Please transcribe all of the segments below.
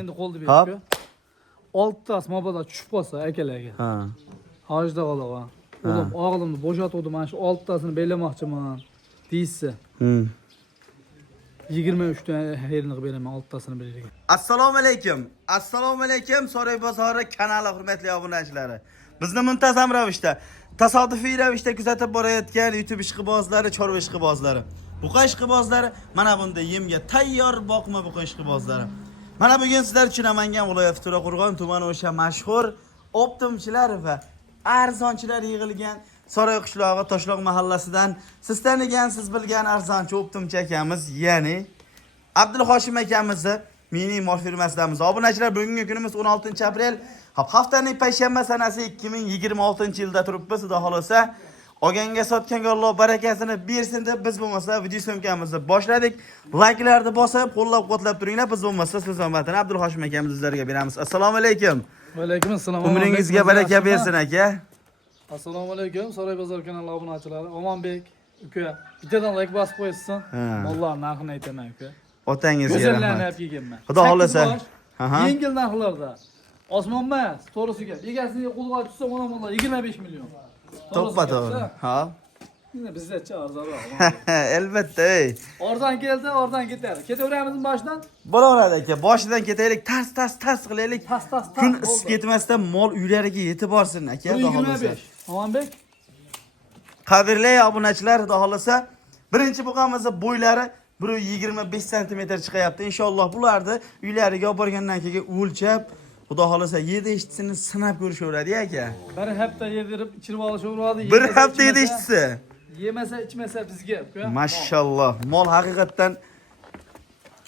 Endi qo'lni Hop. berib. 6 tas mabada tushib qolsa akalarga. Ha. Hojda qolaman. O'g'lim, o'g'limni bo'shatdim, mana shu 6 tasini belamoqchiman deysiz. 23 ta yerini qilib beraman 6 tasini beraman. Assalomu alaykum. Assalomu alaykum So'roy bozori kanali hurmatli obunachilari. Bizni muntazam ravishda, tasodifiy ravishda kuzatib borayotgan YouTube ishqibozlari, chorva ishqibozlari. Buqa ishqibozlari mana bunda yemga tayyor boqma buqa ishqibozlari. Mana bugun sizlar uchun Namangan viloyati To'raqo'rg'on tumani o'sha mashhur optimchilar va arzonchilar yig'ilgan So'roy qishlog'i Toshloq mahallasidan siz tanigan, siz bilgan arzonchi optimchi akamiz, ya'ni Abdulhoshim akamizni mini mol firmasidamiz. Obunachilar, bugungi kunimiz 16 aprel. Haftaning payshanba sanasi 2026-yilda turibmiz. Xudo xolosa, olganga sotganga Alloh barakasini bersin deb biz bo'lmasa video syomkamizni boshladik. Like'larni bosib, qo'llab-quvvatlab turinglar. Biz bo'lmasa so'z omadini Abdulhoshim akamiz sizlarga beramiz. Assalomu alaykum. Va alaykum assalom. Umringizga baraka bersin aka. Assalomu alaykum. So'roy bozor kanali obunachilari. Omonbek uka, bittadan like bosib qo'ysin. Valloh narxini aytaman uka. Otangizga Go'zallarni rahmat. olib kelganman. Xudo xolasa. Yengil narxlarda. Osmon emas, to'g'risiga. Egasiga qo'lga tutsa, mana 25 million. To'ppa-to'g'ri. Ha. Bizda-chi arzonroq. Albatta. Ordan keldi, ordan ketadi. Ketaveramizmi boshdan? Bo'laveradi aka. Boshidan ketaylik, tas qilaylik. Tas. Kun isib ketmasdan mol uylariga yetib borsin aka. Xudo xolasa. 25. Omonbek. Qadrli obunachilar, xudo xolasa, birinchi buqamizni bo'ylari 125 sm chiqayapti. Inshaalloh bularni uylariga olib borgandan keyin o'lchab, xudo xolasa 7 ishtisini sinab ko'rishaveradi aka. Bir hafta yedirib, ichirib olishaveradi. Bir hafta 7 ishtisi. Yemasa, ichmasa bizga. Mashalloh. Mol haqiqatdan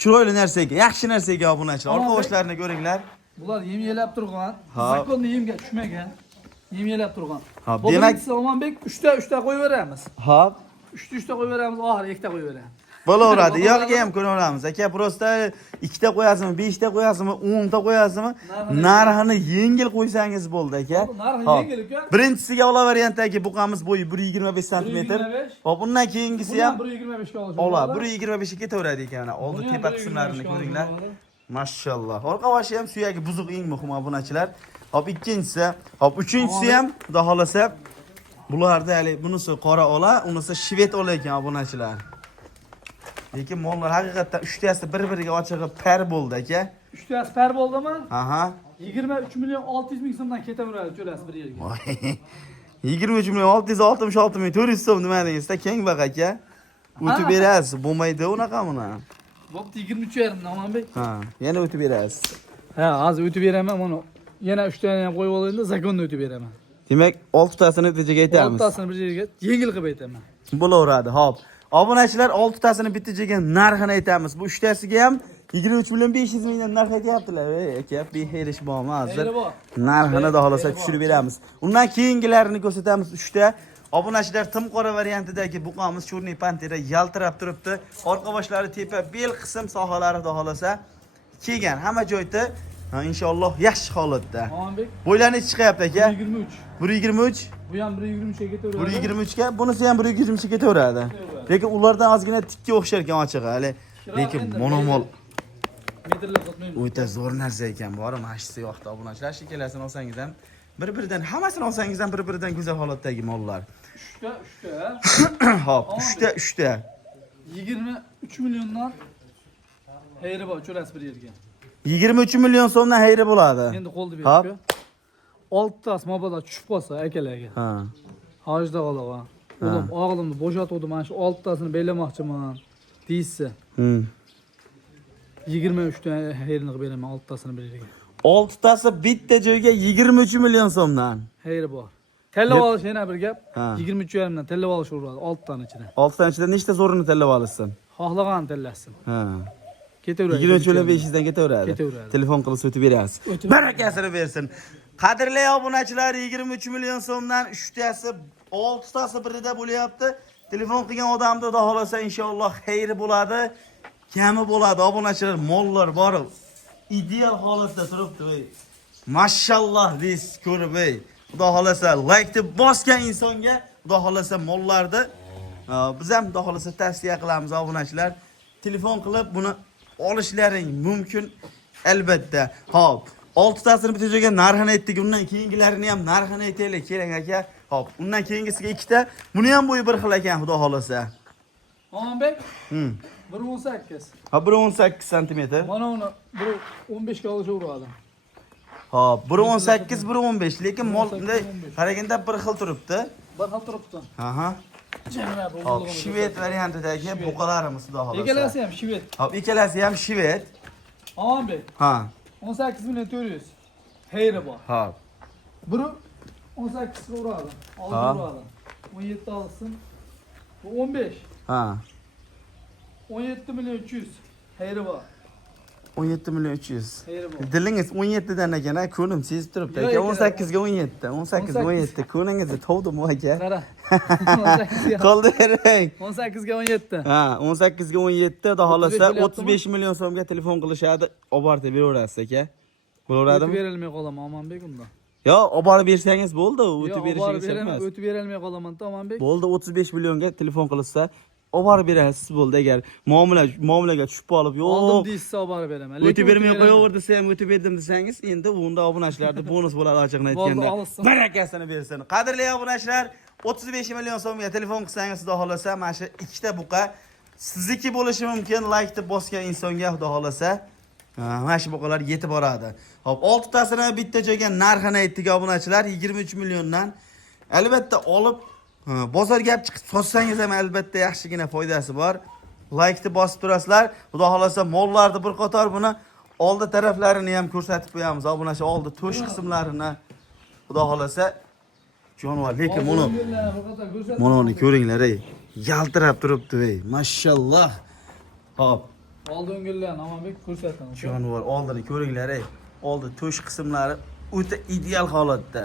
chiroyli narsa ekan, yaxshi narsa ekan obunachilar. Orqa boshlarini ko'ringlar. Bular yem yelab turgan, zakonni yemga tushmagan. Yem yelab turgan. Demak, Omonbek 3 ta qo'yaveramiz. Hop. 3 ta qo'yaveramiz, oxiri 2 ta qo'yaveramiz. Bo'laveradi. Yo'qga ham ko'raveramiz. Aka, prosta 2 ta qo'yasizmi, 5 ta qo'yasizmi, 10 ta qo'yasizmi? Narxini yengil qo'ysangiz bo'ldi aka. Narxi yengil uka. Birinchisiga ola variantdagi buqamiz bo'yi 125 sm. Hop, undan keyingisi ham 125 ga olishib. ola 125 ga ketaveradi ekan. Oldi tepa qismlarini ko'ringlar. Mashalloh. Orqa boshi ham suyagi buzuq, eng muhim obunachilar. Hop, ikkinchisi, hop, uchinchisi ham xudo xolasa bularda hali bunisi qora ola, unisi shved ola ekan obunachilar. Lekin mollar haqiqatdan 3 tasi bir-biriga ochig'i par bo'ldi aka. 3 tasi par bo'ldimi? Aha. 23 million 600 ming so'mdan ketaveradi cho'lasi bir yerga. 23 million 666 ming 400 so'm nima deysiz? Keng baqa aka. O'tib berasiz, bo'lmaydi unaqa buni. Bo'pti 23,5 dan Omonbek. Ha, yana o'tib berasiz. Ha, hozir o'tib beraman buni. Yana 3 tani ham qo'yib olaylik, zakonni o'tib beraman. Demak, 6 tasini bittaga aytamiz. 6 tasini bir yerga yengil qilib aytaman. Bo'laveradi, hop. Obunachilar 6 tasini bittaga narxini aytamiz. Bu 3 tasiga ham 23 million 500 mingdan narx aytyaptilar. Aka, beherish bormi hozir? Narxini da xolasa tushirib beramiz. Undan keyingilarini ko'rsatamiz 3 ta. Obunachilar tim qora variantidagi buqamiz Churniy Pantera yaltirab turibdi. Orqa boshlari tepa, bel qism sohalari da xolasa kelgan. Hamma joyda inshaalloh yaxshi holatda. Omonbek. Bo'ylari chiqyapti aka. 23. 123. Bu ham 123 ga ketaveradi. 123 ga, bunisi ham 123 ga ketaveradi. Lekin ulardan ozgina tikka o'xshar ekan ochig'i, hali. Lekin monomol metrlar sotmaymiz. o'ta zo'r narsa ekan. Bori mashisi yo'qda obunachilar, shekalasini olsangiz ham bir-biridan, hammasini olsangiz ham bir-biridan go'zal holatdagi mollar. 3 ta. Hop, 3 ta. 23 milliondan hayri bor cho'lasi bir yerga. 23 million so'mdan hayri bo'ladi. Endi qo'lni berib. 6 tas mabada tushib qolsa akalarga. Ha. Hojda qolaman. O'g'limni bo'shatdim, mana shu 6 tasini belamoqchiman deysiz. 23 ta hayrini qilib beraman 6 tasini bir yerga. 6 tasi bitta joyga 23 million so'mdan. Hayri bor. Tanlab olish yana bir gap. Ha. 23,5 dan tanlab olish uradi 6 tani ichidan. 6 tani ichida nechta zo'rini tanlab olsin? Xohlagan tanlasin. Ha. Ketaveradi. 23 million 500 dan ketaveradi. Telefon qilib o'tib berasiz. Barakasini bersin. Qadrli obunachilar, 23 million so'mdan 3 tasi, 6 tasi birida bo'lyapti. Telefon qilgan odamda xudo xolasa inshaalloh xayri bo'ladi. Kami bo'ladi obunachilar, mollar bor. Ideal holatda turibdi. Mashalloh deysiz ko'rib, xudo xolasa like deb bosgan insonga xudo xolasa mollarni biz ham xudo xolasa tavsiya qilamiz obunachilar. Telefon qilib buni olishlaring mumkin. Albatta. Hop. 6 tasini bitirgan narxini aytdik. Undan keyingilarini ham narxini aytaylik, keling aka. Hop, undan keyingisiga ikkita. Buni ham bo'yi bir xil ekan, xudo xolasa. Omonbek, 1.18. 1.18. Ha, 1.18 sm. Mana uni 1.15 ga olishaveradi. Hop, 1.18, 1.15, lekin mol bunday qaraganda bir xil turibdi. Bir xil turibdi. Aha. Hop, shved variantidagi buqalarimiz xudo xolasa. Ikkalasi ham shved. Hop, ikkalasi ham shved. Omonbek, Ha. 18.400. Heyri bor. Hop. Biri 18 ga uradi. Ha. 6 uradi. 17 olsin. Bu 15. Ha. 17.300. Heyri bor. 17.300. Heyri bor. Dilingiz 17 dan ekan, ko'nim sezib turibdi. Aka 18 ga 17, 18 ga 17. Ko'ningizni tovdimi aka? Qara. 18 ga. Qoldi bering. 18 ga 17. Ha, 18 ga 17, xudo xolasa 35 35 million so'mga telefon qilishadi, olib borib beraverasiz aka. Bo'laveradimi? O'tib berilmay qolaman Omonbek unda. Yo, olib borib bersangiz bo'ldi, o'tib Yo'q, berishingiz emas. o'tib berilmay qolaman Omonbek. Bo'ldi, 35 millionga telefon qilsa, olib borib berasiz bo'ldi. Agar muomalaga tushib qolib, Oldim yo'q, deysiz olib borib beraman. o'tib bermay qo'yaver desa ham o'tib berdim desangiz, endi unda obunachilarda bonus bo'ladi ochiqni aytganda. olsin. Barakasini bersin. Qadrli obunachilar, 35 million so'mga telefon qilsangiz, xudo xolasa, mana shu ikkita buqa sizniki bo'lishi mumkin. Like deb bosgan insonga, xudo xolasa, mana shu buqalar yetib boradi. Hop, 6 tasini bitta joyga narxini aytdik obunachilar, 23 milliondan. Albatta olib bozorga olib chiqib sotsangiz ham albatta yaxshigina foydasi bor. Like deb bosib turasizlar. Xudo xolasa mollarni bir qator buni oldi taraflarini ham ko'rsatib qo'yamiz. Obunachi oldi to'sh qismlarini. Xudo xolasa jonivor, lekin buni ko'ringlar ey. Yaltirab turibdi ey. Mashalloh. Hop, Oldin gullarni Omonbek ko'rsataman. jonivor oldini ko'ringlar ey. Oldi to'sh qismlari o'ta ideal holatda.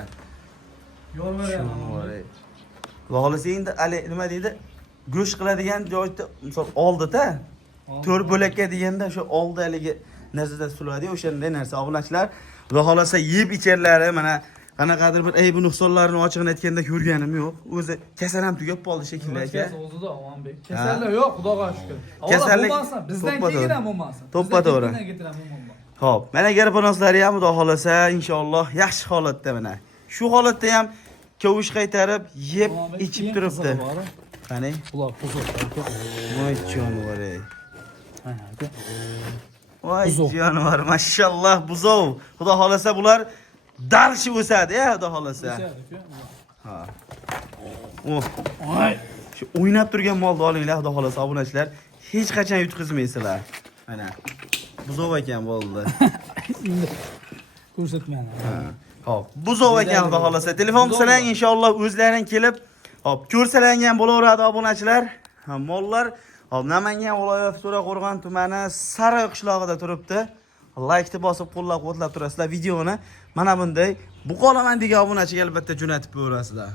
Yo'l beraman. Jonivor ey. Xudo xolasa endi ali nima deydi? Go'sht qiladigan joyda misol oldida 4 bo'lakka deganda o'sha oldi haligi nazarda tutiladi, o'shanday narsa obunachilar. Xudo xolasa yeb icharlari mana qanaqadir bir aybi nuqsonlarini ochiqni aytganda ko'rganim yo'q. O'zi kasal ham tugab qoldi shekilli aka. O'zida Omonbek. Kasallar yo'q, Xudoga shukr. Kasallik bo'lmasa, bizdan keyin ham bo'lmasin. To'ppa-to'g'ri. Xo'p, mana garpanozlari ham xudo xolasa inshaalloh yaxshi holatda mana. Shu holatda ham kavush qaytarib, yeb ichib turibdi. Qani? Bular buzov. Voy jonivor ey. Ha, aka. Voy jonivor, mashalloh buzov. Xudo xolasa bular darshi o'sadi, xudo xolasa. Ha. Oh, Voy. shu o'ynab turgan molni olinglar, xudo xolasa obunachilar. Hech qachon yutqizmaysizlar. Mana. Buzov ekan bo'ldi. Ko'rsatmayman. Hop, buzov ekan xudo xolasa. Telefon qilsalar inshaalloh o'zlaring kelib, hop, ko'rsalangan bo'laveradi obunachilar. Ha, mollar hop Namangan viloyati To'raqo'rg'on tumani Sariq qishlog'ida turibdi. Like deb bosib qo'llab-quvvatlab turasizlar videoni. Mana bunday buqolaman degan obunachiga albatta jo'natib qo'yasizlar.